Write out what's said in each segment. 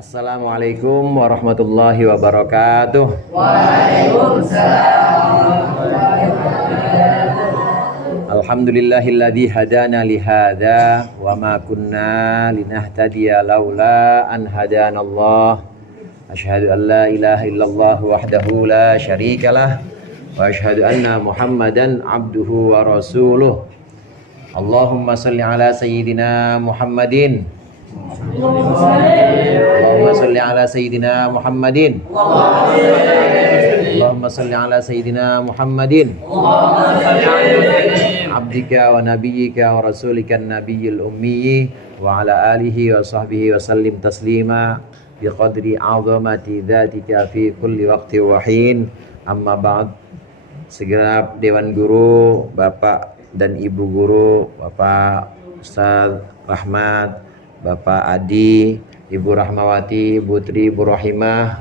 Assalamualaikum warahmatullahi wabarakatuh. Alhamdulillahilladzi hadana li hadza wa ma kunna linahtadiya laula an hadanallah. Asyhadu an la ilaha illallah wahdahu la syarikalah wa asyhadu anna Muhammadan abduhu wa rasuluh. Allahumma salli ala sayyidina Muhammadin. Allahumma salli ala sayyidina Muhammadin. Allahumma salli ala sayyidina Muhammadin. Abdika wa nabiyyika wa rasulika an-nabiyyil ummi wa ala alihi wa sahbihi wa sallim taslima biqadri 'azamati dzatika fi kulli waqti wa hin. Amma ba'd. Segenap dewan guru, Bapak dan Ibu guru, Bapak Ustaz Rahmat, Bapak Adi, Ibu Rahmawati, Ibu Tri, Ibu Rohimah,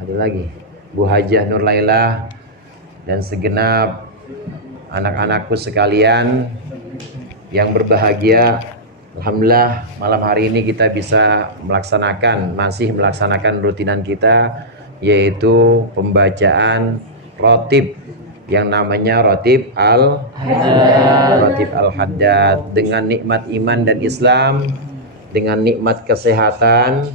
ada lagi Bu Hajah Nur Laila, dan segenap anak-anakku sekalian yang berbahagia. Alhamdulillah malam hari ini kita bisa masih melaksanakan rutinan kita, yaitu pembacaan rotib yang namanya rotib al-haddad. Dengan nikmat iman dan Islam, dengan nikmat kesehatan,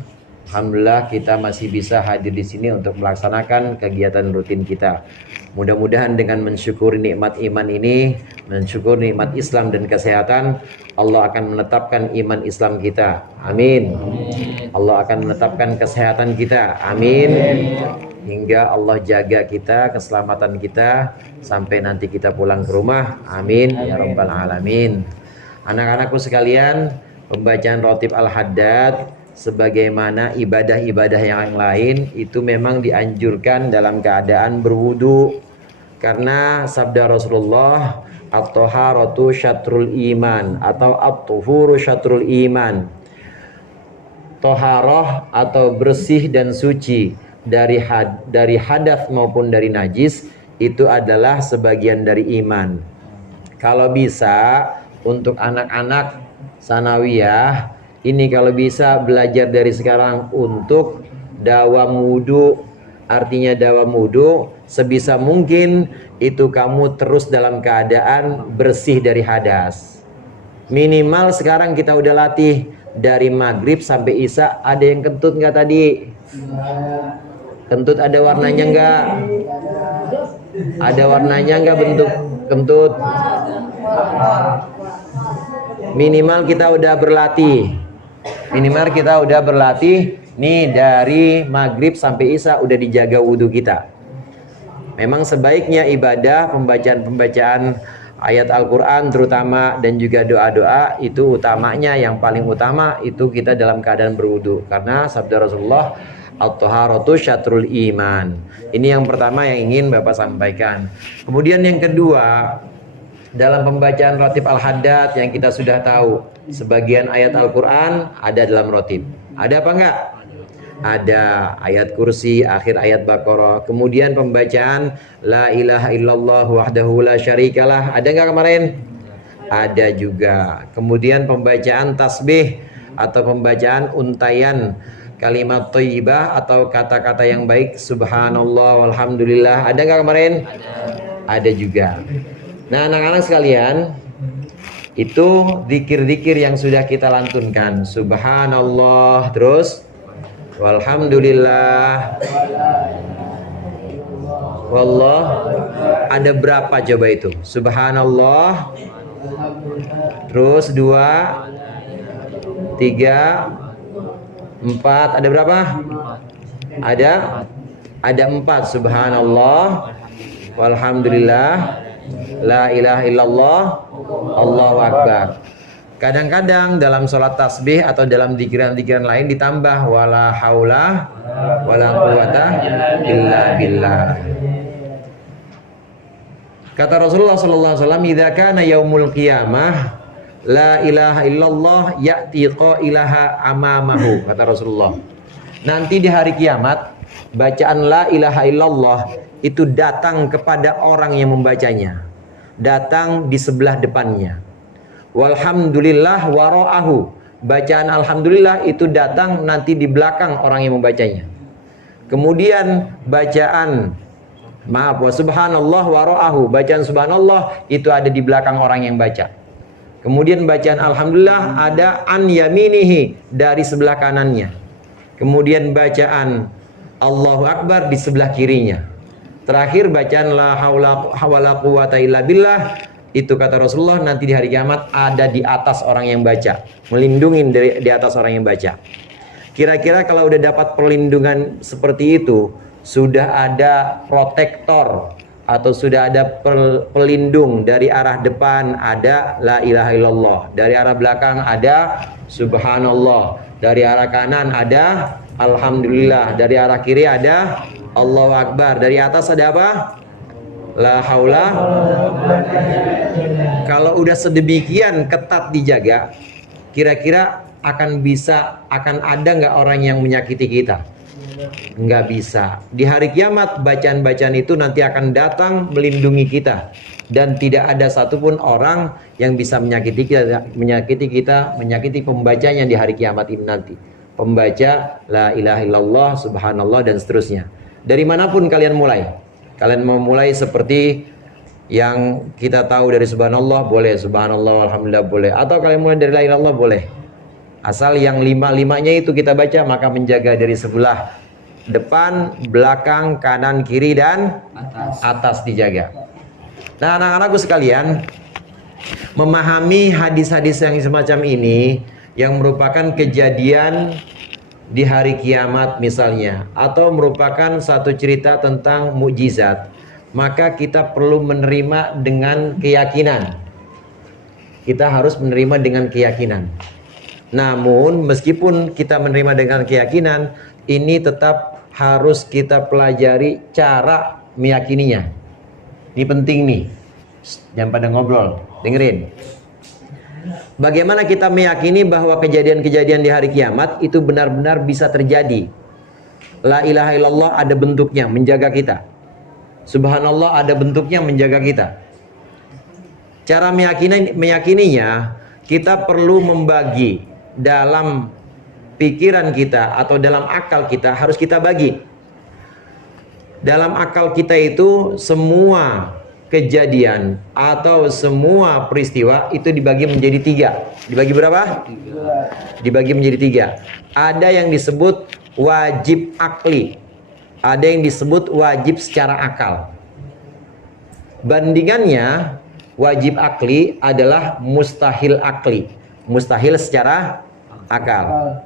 alhamdulillah kita masih bisa hadir di sini untuk melaksanakan kegiatan rutin kita. Mudah-mudahan dengan mensyukuri nikmat iman ini, mensyukuri nikmat Islam dan kesehatan, Allah akan menetapkan iman Islam kita. Amin. Allah akan menetapkan kesehatan kita. Amin. Hingga Allah jaga kita, keselamatan kita sampai nanti kita pulang ke rumah. Amin ya rabbal alamin. Anak-anakku sekalian, pembacaan rotib al-haddad sebagaimana ibadah-ibadah yang lain itu memang dianjurkan dalam keadaan berwudu, karena sabda Rasulullah, at-thaharatu syatrul iman atau at-tuhuru syatrul iman. Toharoh atau bersih dan suci dari hadas maupun dari najis itu adalah sebagian dari iman. Kalau bisa untuk anak-anak sanawiyah ini, kalau bisa belajar dari sekarang untuk dawam wudu. Artinya dawam wudu, sebisa mungkin itu kamu terus dalam keadaan bersih dari hadas. Minimal sekarang kita udah latih dari maghrib sampai isya. Ada yang kentut nggak tadi? Kentut ada warnanya enggak? Ada warnanya enggak bentuk kentut? Minimal kita udah berlatih. Minimal kita udah berlatih nih, dari maghrib sampai isya udah dijaga wudhu kita. Memang sebaiknya ibadah pembacaan ayat Al-Quran terutama dan juga doa-doa itu utamanya, yang paling utama itu kita dalam keadaan berwudhu, karena sabda Rasulullah, at-thaharatu syatrul iman. Ini yang pertama yang ingin Bapak sampaikan. Kemudian yang kedua, dalam pembacaan rotib al-haddad yang kita sudah tahu, sebagian ayat Al-Quran ada dalam rotib. Ada apa enggak? Ada ayat kursi, akhir ayat Baqarah. Kemudian pembacaan la ilaha illallah wahdahu la syarikalah. Ada enggak kemarin? Ada juga. Kemudian pembacaan tasbih atau pembacaan untayan kalimat thayyibah atau kata-kata yang baik, subhanallah walhamdulillah. Ada nggak kemarin? Ada juga. Nah, anak-anak sekalian, itu zikir-zikir yang sudah kita lantunkan, subhanallah, terus walhamdulillah, wallah. Ada berapa coba itu? Subhanallah, terus 2, 3, 4, ada berapa? Ada 4. Subhanallah, walhamdulillah, la ilaha illallah, Allahu akbar. Kadang-kadang dalam sholat tasbih atau dalam zikiran-zikiran lain ditambah wala haula wala quwata illa billah. Kata Rasulullah sallallahu alaihi wasallam, idza kana yaumul qiyamah la ilaha illallah ya'ti qailaha amamahu. Kata Rasulullah, nanti di hari kiamat bacaan la ilaha illallah itu datang kepada orang yang membacanya, datang di sebelah depannya. Walhamdulillah wara'ahu, bacaan alhamdulillah itu datang nanti di belakang orang yang membacanya. Kemudian bacaan wa subhanallah wa ra'ahu, bacaan subhanallah itu ada di belakang orang yang baca. Kemudian bacaan alhamdulillah ada an yaminihi, dari sebelah kanannya. Kemudian bacaan Allahu akbar di sebelah kirinya. Terakhir bacaan la haula wala quwata illa billah, itu kata Rasulullah nanti di hari kiamat ada di atas orang yang baca, melindungi di atas orang yang baca. Kira-kira kalau udah dapat perlindungan seperti itu, sudah ada protektor atau sudah ada pelindung. Dari arah depan ada la ilaha illallah, dari arah belakang ada subhanallah, dari arah kanan ada alhamdulillah, dari arah kiri ada Allahu akbar, dari atas ada apa? La haula. Kalau udah sedemikian ketat dijaga, kira-kira akan ada nggak orang yang menyakiti kita? Nggak bisa. Di hari kiamat bacaan-bacaan itu nanti akan datang melindungi kita, dan tidak ada satupun orang yang bisa menyakiti kita, menyakiti pembacanya di hari kiamat ini nanti. Pembaca la ilaha illallah, subhanallah, dan seterusnya. Dari manapun kalian mulai, kalian mau mulai seperti yang kita tahu dari subhanallah boleh, subhanallah alhamdulillah boleh, atau kalian mulai dari la ilaha illallah boleh. Asal yang lima-limanya itu kita baca, maka menjaga dari sebelah depan, belakang, kanan, kiri, dan atas dijaga. Nah, anak-anakku sekalian, memahami hadis-hadis yang semacam ini, yang merupakan kejadian di hari kiamat misalnya, atau merupakan satu cerita tentang mukjizat, maka kita perlu menerima dengan keyakinan. Kita harus menerima dengan keyakinan. Namun meskipun kita menerima dengan keyakinan, ini tetap harus kita pelajari cara meyakininya. Ini penting nih. Jangan pada ngobrol, dengerin. Bagaimana kita meyakini bahwa kejadian-kejadian di hari kiamat itu benar-benar bisa terjadi? La ilaha illallah ada bentuknya menjaga kita. Subhanallah ada bentuknya menjaga kita. Cara meyakininya, kita perlu membagi dalam pikiran kita atau dalam akal kita, harus kita bagi. Dalam akal kita itu semua kejadian atau semua peristiwa itu dibagi menjadi tiga. Dibagi berapa? Dibagi menjadi tiga. Ada yang disebut wajib akli, ada yang disebut wajib secara akal. Bandingannya, wajib akli adalah mustahil akli, mustahil secara akal.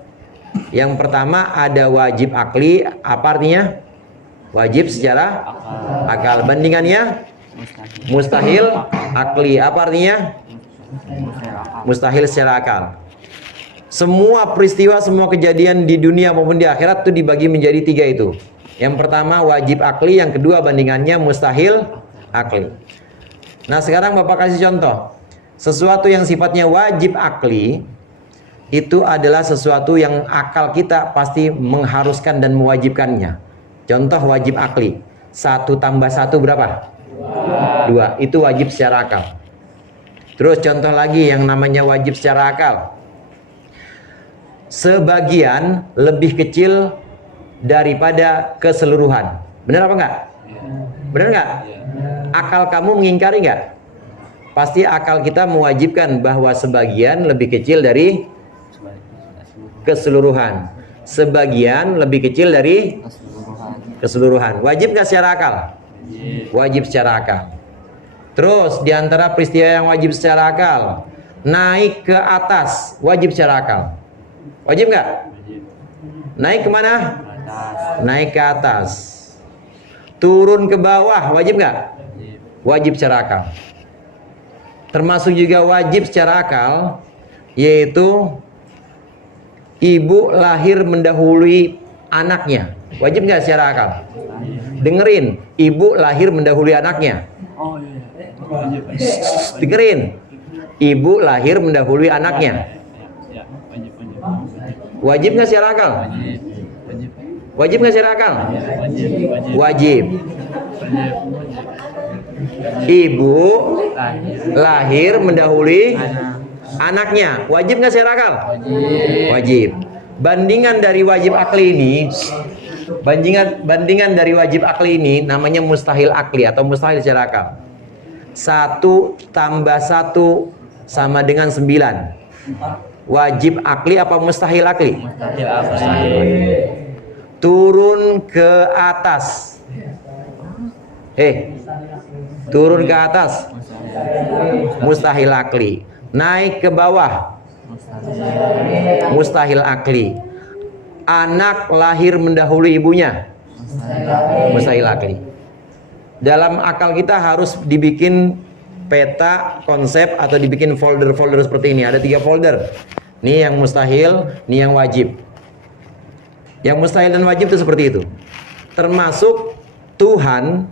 Yang pertama ada wajib akli, apa artinya? Wajib secara akal. Bandingannya mustahil akli, apa artinya? Mustahil secara akal. Semua peristiwa, semua kejadian di dunia maupun di akhirat itu dibagi menjadi tiga itu. Yang pertama wajib akli, yang kedua bandingannya mustahil akli. Nah sekarang Bapak kasih contoh. Sesuatu yang sifatnya wajib akli itu adalah sesuatu yang akal kita pasti mengharuskan dan mewajibkannya. Contoh wajib akli, 1 tambah 1 berapa? 2. Itu wajib secara akal. Terus contoh lagi yang namanya wajib secara akal, sebagian lebih kecil daripada keseluruhan. Benar apa enggak? Benar enggak? Akal kamu mengingkari enggak? Pasti akal kita mewajibkan bahwa sebagian lebih kecil dari keseluruhan. Sebagian lebih kecil dari keseluruhan. Wajib enggak secara akal? Wajib secara akal. Terus diantara peristiwa yang wajib secara akal, naik ke atas wajib secara akal. Wajib nggak? Naik kemana? Naik ke atas. Turun ke bawah wajib nggak? Wajib secara akal. Termasuk juga wajib secara akal, yaitu ibu lahir mendahului anaknya. Wajib nggak secara akal? Dengerin, ibu lahir mendahului anaknya. Dengerin, ibu lahir mendahului anaknya. Wajib nggak secara akal? Wajib nggak secara akal? Wajib. Ibu lahir mendahului Anaknya wajib nggak secara akal? Wajib. Wajib. Bandingan dari wajib akli ini, bandingan dari wajib akli ini namanya mustahil akli atau mustahil secara akal. 1 tambah 1 sama dengan 9. Wajib akli apa mustahil akli? Mustahil. Turun ke atas. Turun ke atas. Mustahil akli. Naik ke bawah. Mustahil akli. Anak lahir mendahului ibunya. Mustahil akli. Dalam akal kita harus dibikin peta konsep atau dibikin folder-folder seperti ini. Ada 3 folder. Ini yang mustahil, ini yang wajib. Yang mustahil dan wajib itu seperti itu. Termasuk Tuhan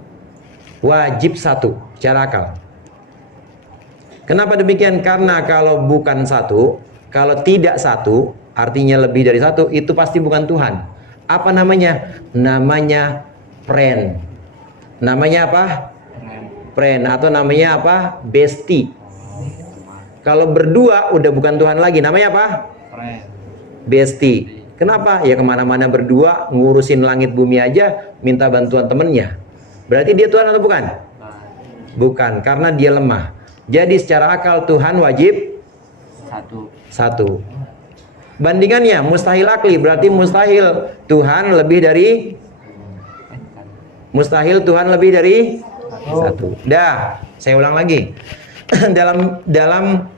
wajib 1 secara akal. Kenapa demikian? Karena kalau bukan 1, kalau tidak 1, artinya lebih dari 1, itu pasti bukan Tuhan. Apa namanya? Namanya pren. Namanya apa? Pren atau namanya apa? Besti. Kalau berdua udah bukan Tuhan lagi. Namanya apa? Besti. Kenapa? Ya kemana-mana berdua, ngurusin langit bumi aja, minta bantuan temennya. Berarti dia Tuhan atau bukan? Bukan, karena dia lemah. Jadi secara akal Tuhan wajib 1. Bandingannya mustahil akli, berarti mustahil Tuhan lebih dari 1. Dah, saya ulang lagi. dalam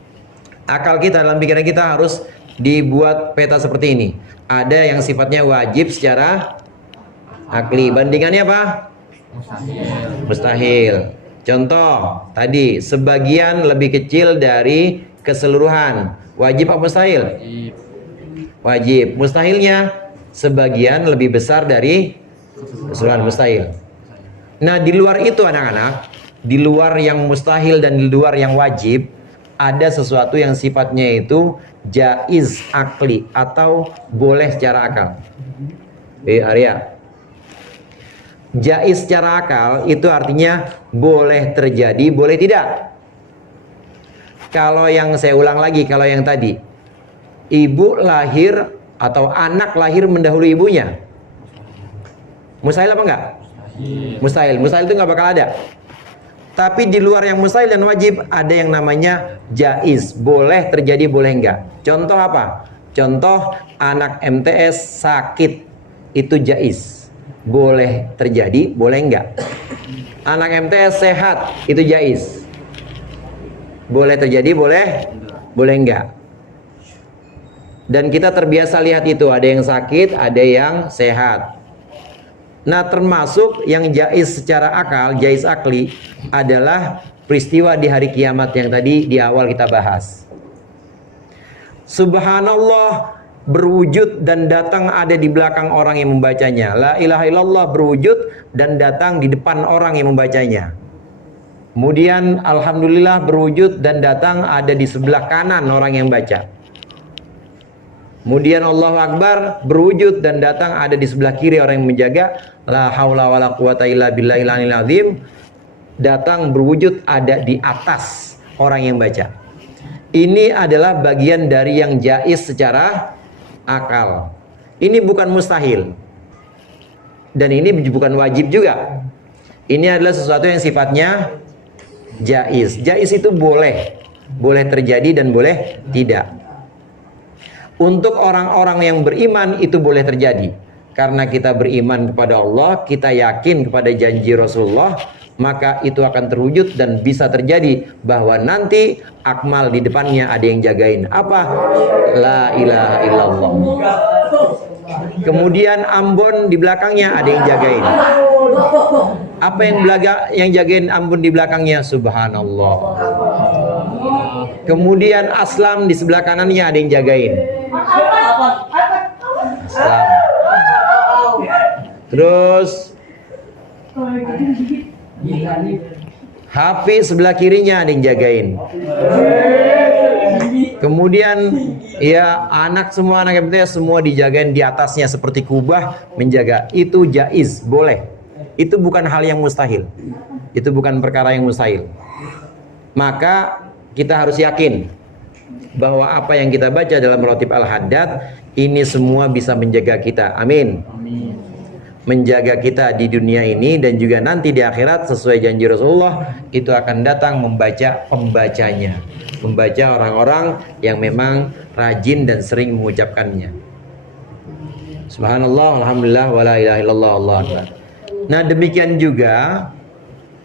akal kita, dalam pikiran kita harus dibuat peta seperti ini. Ada yang sifatnya wajib secara akli. Bandingannya apa? Mustahil. Contoh tadi, sebagian lebih kecil dari keseluruhan. Wajib apa mustahil? Wajib. Mustahilnya sebagian lebih besar dari keseluruhan. Mustahil. Nah, di luar itu anak-anak, di luar yang mustahil dan di luar yang wajib, ada sesuatu yang sifatnya itu jaiz akli atau boleh secara akal. Arya. Jaiz secara akal itu artinya boleh terjadi, boleh tidak. Kalau yang saya ulang lagi, kalau yang tadi, ibu lahir atau anak lahir mendahului ibunya, mustahil apa enggak? Mustahil. Mustahil itu nggak bakal ada. Tapi di luar yang mustahil dan wajib ada yang namanya jaiz, boleh terjadi, boleh enggak. Contoh apa? Contoh anak MTS sakit, itu jaiz, boleh terjadi, boleh enggak. Anak MTS sehat, itu jaiz, boleh terjadi, boleh enggak. Dan kita terbiasa lihat itu, ada yang sakit, ada yang sehat. Nah, termasuk yang jaiz secara akal, jaiz akli adalah peristiwa di hari kiamat yang tadi di awal kita bahas. Subhanallah berwujud dan datang ada di belakang orang yang membacanya. La ilaha illallah berwujud dan datang di depan orang yang membacanya. Kemudian alhamdulillah berwujud dan datang ada di sebelah kanan orang yang baca. Kemudian Allahu Akbar berwujud dan datang ada di sebelah kiri orang yang menjaga. La haula wala quwata illa billahil aliyil azim, datang berwujud ada di atas orang yang baca. Ini adalah bagian dari yang jaiz secara akal. Ini bukan mustahil. Dan ini bukan wajib juga. Ini adalah sesuatu yang sifatnya jaiz. Jaiz itu boleh. Boleh terjadi dan boleh tidak. Untuk orang-orang yang beriman itu boleh terjadi. Karena kita beriman kepada Allah, kita yakin kepada janji Rasulullah, maka itu akan terwujud dan bisa terjadi bahwa nanti akmal di depannya ada yang jagain. Apa? La ilaha illallah. Kemudian Ambon di belakangnya ada yang jagain. Apa yang jagain Ambon di belakangnya? Subhanallah. Kemudian Aslam di sebelah kanannya ada yang jagain. Aslam. Terus Hafiz sebelah kirinya ada yang jagain. Kemudian ya anak MTS semua dijagain di atasnya seperti kubah menjaga. Itu jaiz, boleh. Itu bukan hal yang mustahil. Itu bukan perkara yang mustahil. Maka kita harus yakin bahwa apa yang kita baca dalam Ratib Al-Haddad ini semua bisa menjaga kita. Amin. Menjaga kita di dunia ini dan juga nanti di akhirat sesuai janji Rasulullah itu akan datang membaca pembacanya, membaca orang-orang yang memang rajin dan sering mengucapkannya. Subhanallah, alhamdulillah, wala ilaha illallah, Allah akbar. Nah, demikian juga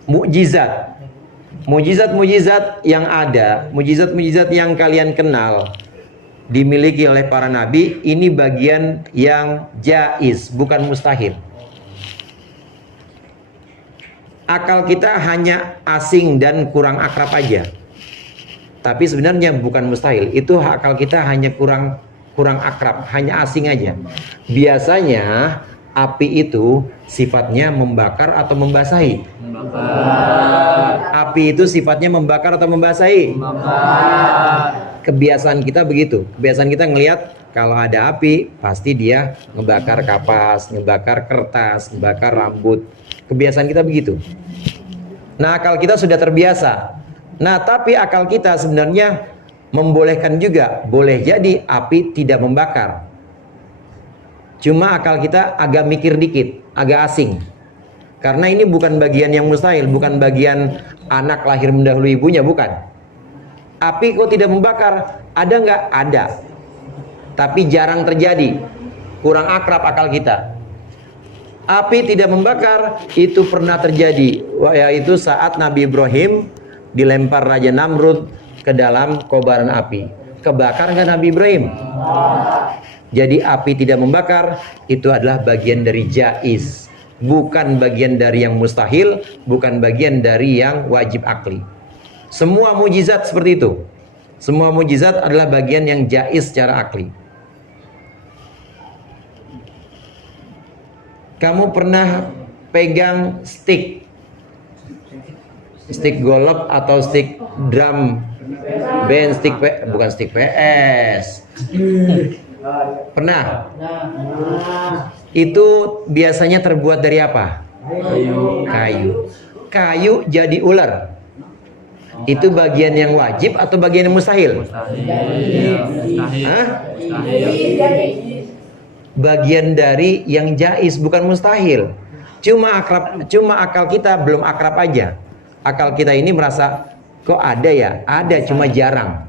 mukjizat. Mukjizat-mukjizat yang ada, mukjizat-mukjizat yang kalian kenal dimiliki oleh para nabi, ini bagian yang jaiz, bukan mustahil. Akal kita hanya asing dan kurang akrab aja. Tapi sebenarnya bukan mustahil. Itu akal kita hanya kurang akrab, hanya asing aja. Biasanya api itu sifatnya membakar atau membasahi? Api itu sifatnya membakar atau membasahi? Kebiasaan kita begitu. Kebiasaan kita ngelihat kalau ada api pasti dia ngebakar kapas, ngebakar kertas, ngebakar rambut. Kebiasaan kita begitu. Nah, akal kita sudah terbiasa. Nah, tapi akal kita sebenarnya membolehkan juga, boleh jadi api tidak membakar. Cuma akal kita agak mikir dikit, agak asing. Karena ini bukan bagian yang mustahil, bukan bagian anak lahir mendahului ibunya, bukan. Api kok tidak membakar? Ada nggak? Ada. Tapi jarang terjadi. Kurang akrab akal kita. Api tidak membakar itu pernah terjadi, yaitu saat Nabi Ibrahim dilempar Raja Namrud ke dalam kobaran api. Kebakar nggak Nabi Ibrahim? Jadi api tidak membakar itu adalah bagian dari jaiz, bukan bagian dari yang mustahil, bukan bagian dari yang wajib akli. Semua mujizat seperti itu. Semua mujizat adalah bagian yang jaiz secara akli. Kamu pernah pegang stick golf atau stick drum band, bukan stick PS. Pernah? Itu biasanya terbuat dari apa? Kayu. Kayu jadi ular. Itu bagian yang wajib atau bagian yang mustahil? Hah? Bagian dari yang jaiz, bukan mustahil. Cuma akal kita belum akrab aja. Akal kita ini merasa kok ada ya? Ada, cuma jarang.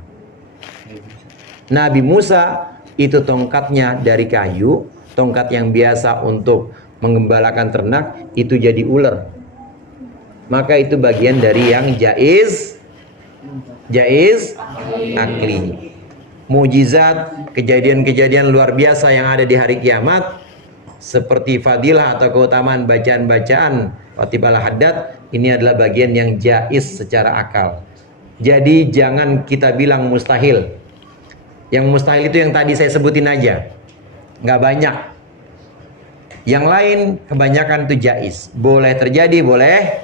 Nabi Musa itu tongkatnya dari kayu, tongkat yang biasa untuk menggembalakan ternak itu jadi ular. Maka itu bagian dari yang jaiz akli. Mujizat, kejadian-kejadian luar biasa yang ada di hari kiamat seperti fadilah atau keutamaan bacaan-bacaan Ratib Al-Haddad ini adalah bagian yang jaiz secara akal. Jadi jangan kita bilang mustahil. Yang mustahil itu yang tadi saya sebutin aja, nggak banyak. Yang lain kebanyakan itu jaiz. Boleh terjadi, boleh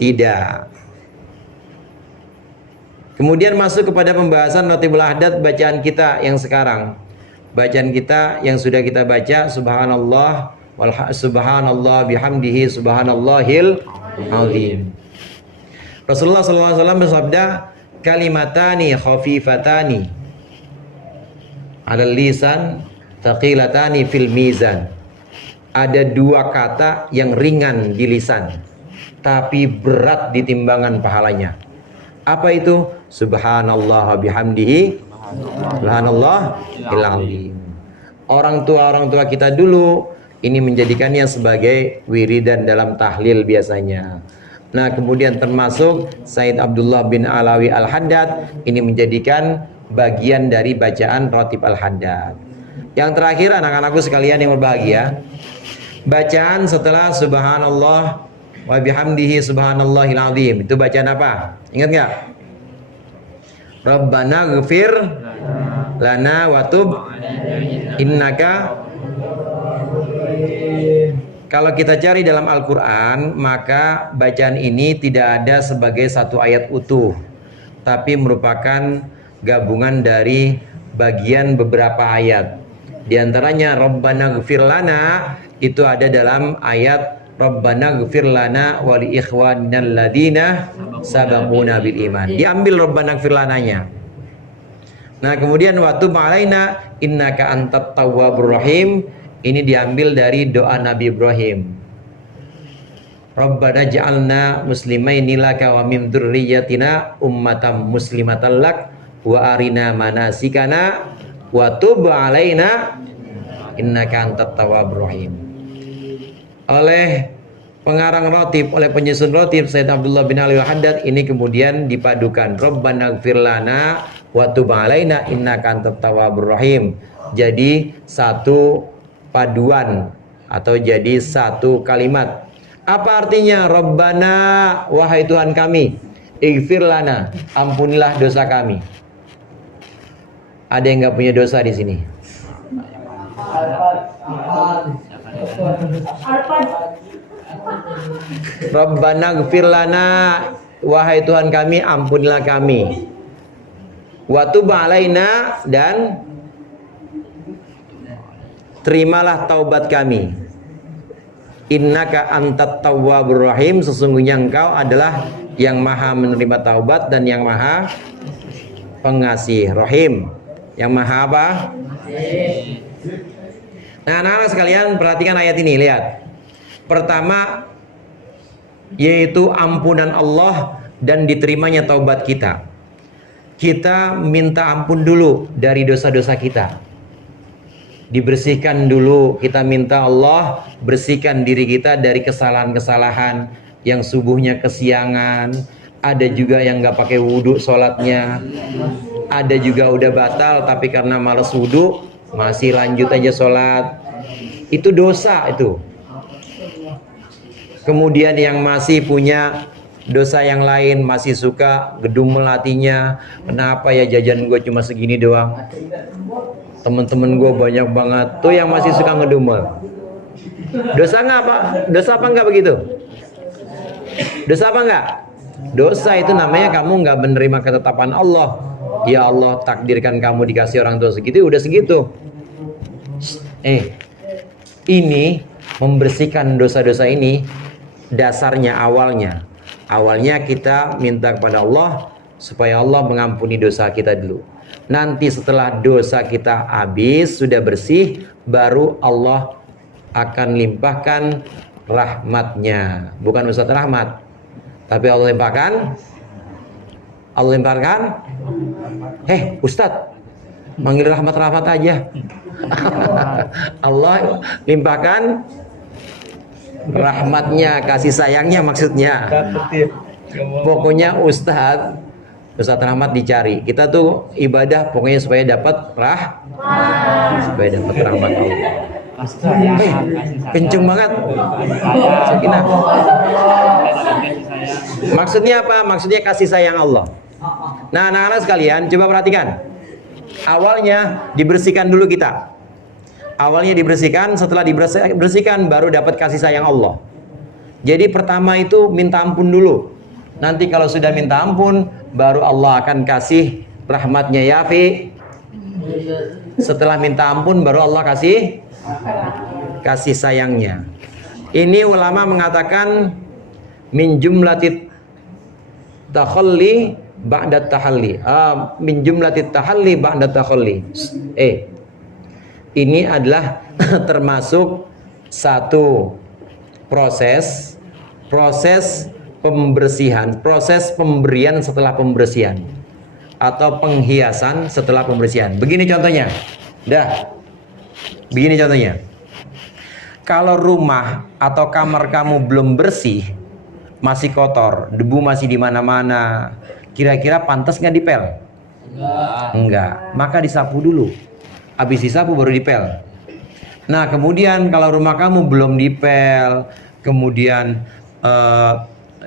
tidak. Kemudian masuk kepada pembahasan Ratibul Haddad bacaan kita yang sekarang. Bacaan kita yang sudah kita baca, subhanallah subhanallah bihamdihi subhanallahil azim. Rasulullah SAW bersabda, kalimatani khafifatani alal lisan thaqilatani fil mizan. Ada dua kata yang ringan di lisan tapi berat di timbangan pahalanya. Apa itu? Subhanallah bihamdihi subhanallahil azim. Orang tua kita dulu ini menjadikannya sebagai wiridan dalam tahlil biasanya. Nah, kemudian termasuk Said Abdullah bin Alawi Al-Haddad ini menjadikan bagian dari bacaan Ratib Al-Haddad. Yang terakhir anak-anakku sekalian yang berbahagia, bacaan setelah subhanallah wa bihamdihi subhanallahil azim itu bacaan apa? Ingat nggak? Rabbana ghfir lana wa tub innaka. Kalau kita cari dalam Al-Quran, maka bacaan ini tidak ada sebagai satu ayat utuh, tapi merupakan gabungan dari bagian beberapa ayat. Di antaranya Rabbana ghfir lana itu ada dalam ayat Rabbana ghfir lana wa li ikhwanina alladziina sabaquna bil iman. Diambil Rabbana ghfir lananya. Nah, kemudian wa tub alaina innaka antat tawwabur rahim. Ini diambil dari doa Nabi Ibrahim. Rabbana ja'alna muslimaini laka wa min dzurriyyatina ummatan muslimatan lak wa arina manasikana wa tub alaina innaka antat tawwabur rahim. Oleh pengarang rotib, oleh penyusun rotib Sayyid Abdullah bin Ali Al-Haddad, ini kemudian dipadukan Rabbana ighfir lana wa tub alaina innaka antat tawwabur rahim. Jadi satu paduan atau jadi satu kalimat. Apa artinya? Rabbana, wahai Tuhan kami, ighfir lana, ampunilah dosa kami. Ada yang nggak punya dosa di sini? Rabbana ighfir lana, wahai Tuhan kami, ampunilah kami. Wa tub alaina, dan terimalah taubat kami. Innaka antat tawwabur rahim, sesungguhnya engkau adalah yang maha menerima taubat dan yang maha pengasih. Rahim, yang maha apa? Nah, anak-anak sekalian, perhatikan ayat ini, lihat. Pertama, yaitu ampunan Allah dan diterimanya taubat kita. Kita minta ampun dulu dari dosa-dosa kita. Dibersihkan dulu, kita minta Allah bersihkan diri kita dari kesalahan-kesalahan, yang subuhnya kesiangan, ada juga yang nggak pakai wudhu sholatnya, ada juga udah batal tapi karena malas wudhu masih lanjut aja sholat, itu dosa itu. Kemudian yang masih punya dosa yang lain, masih suka gedumel hatinya, kenapa ya jajan gue cuma segini doang, temen-temen gue banyak banget, tuh yang masih suka ngedumel. Dosa nggak apa? Dosa apa nggak begitu? Dosa apa nggak? Dosa itu namanya kamu nggak menerima ketetapan Allah. Ya Allah takdirkan kamu dikasih orang tua segitu, udah segitu. Ini membersihkan dosa-dosa ini dasarnya awalnya kita minta kepada Allah supaya Allah mengampuni dosa kita dulu. Nanti setelah dosa kita habis, sudah bersih, baru Allah akan limpahkan rahmatnya. Bukan Ustaz rahmat, tapi Allah limpahkan. Ustaz manggil rahmat aja. Allah limpahkan rahmatnya, kasih sayangnya maksudnya. Pokoknya Ustaz rahmat dicari. Kita tuh ibadah pokoknya supaya dapat supaya dapat rahmat Allah. Kenceng banget. Sakinah. Maksudnya apa? Maksudnya kasih sayang Allah. Nah, anak-anak sekalian, coba perhatikan. Awalnya dibersihkan dulu kita. Awalnya dibersihkan, setelah dibersihkan baru dapat kasih sayang Allah. Jadi pertama itu minta ampun dulu. Nanti kalau sudah minta ampun, baru Allah akan kasih rahmatnya, ya Fi. Setelah minta ampun, baru Allah kasih sayangnya. Ini ulama mengatakan min jumlatit takhalli ba'da tahalli. Min jumlatit tahalli ba'da takhalli. Ini adalah termasuk satu proses pembersihan, proses pemberian setelah pembersihan, atau penghiasan setelah pembersihan. Begini contohnya. Begini contohnya. Kalau rumah atau kamar kamu belum bersih, masih kotor, debu masih di mana-mana, kira-kira pantas nggak dipel? Enggak. Maka disapu dulu. Habis disapu baru dipel. Nah, kemudian kalau rumah kamu belum dipel, kemudian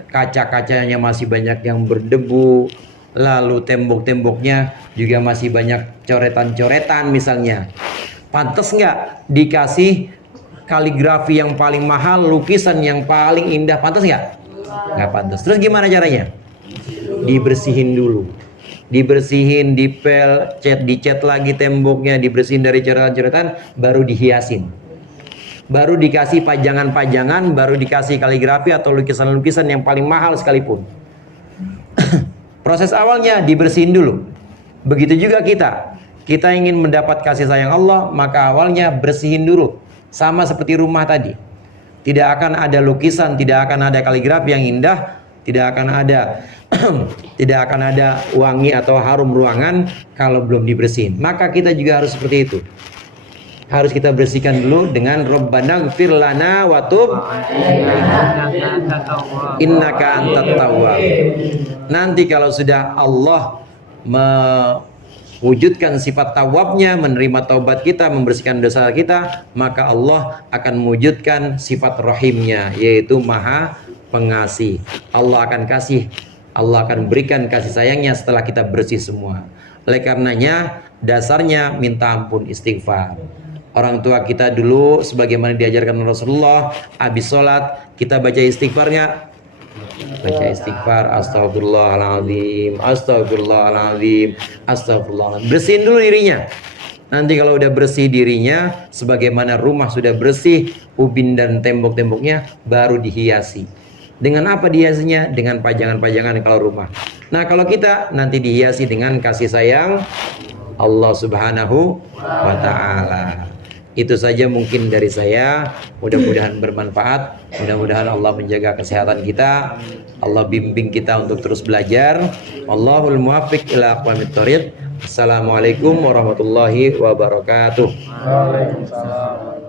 kaca-kacanya masih banyak yang berdebu, lalu tembok-temboknya juga masih banyak coretan-coretan misalnya, pantas nggak dikasih kaligrafi yang paling mahal, lukisan yang paling indah? Pantas nggak? Nggak pantas. Terus gimana caranya? Dibersihin dulu, dibersihin, dipel, dicat lagi temboknya, dibersihin dari coretan-coretan, baru dihiasin, baru dikasih pajangan-pajangan, baru dikasih kaligrafi atau lukisan-lukisan yang paling mahal sekalipun. Proses awalnya dibersihin dulu. Begitu juga kita. Kita ingin mendapat kasih sayang Allah, maka awalnya bersihin dulu. Sama seperti rumah tadi. Tidak akan ada lukisan, tidak akan ada kaligrafi yang indah, tidak akan ada tidak akan ada wangi atau harum ruangan kalau belum dibersihin. Maka kita juga harus seperti itu. Harus kita bersihkan dulu dengan Rabbana ighfir lana wa tub innaka antat tawwab. Nanti kalau sudah Allah mewujudkan sifat tawabnya, menerima taubat kita, membersihkan dosa kita, maka Allah akan mewujudkan sifat rahimnya, yaitu maha pengasih. Allah akan kasih, Allah akan berikan kasih sayangnya setelah kita bersih semua. Oleh karenanya dasarnya minta ampun, istighfar. Orang tua kita dulu sebagaimana diajarkan Rasulullah, habis sholat kita baca istighfarnya. Baca istighfar, astagfirullahaladzim, astagfirullahaladzim, astagfirullahaladzim. Bersihin dulu dirinya. Nanti kalau udah bersih dirinya, sebagaimana rumah sudah bersih, ubin dan tembok-temboknya, baru dihiasi. Dengan apa dihiasinya? Dengan pajangan-pajangan kalau rumah. Nah kalau kita nanti dihiasi dengan kasih sayang Allah Subhanahu wa Ta'ala. Itu saja mungkin dari saya. Mudah-mudahan bermanfaat. Mudah-mudahan Allah menjaga kesehatan kita. Allah bimbing kita untuk terus belajar. Allahul muwaffiq ila aqwamit thoriq. Assalamualaikum warahmatullahi wabarakatuh. Waalaikumsalam.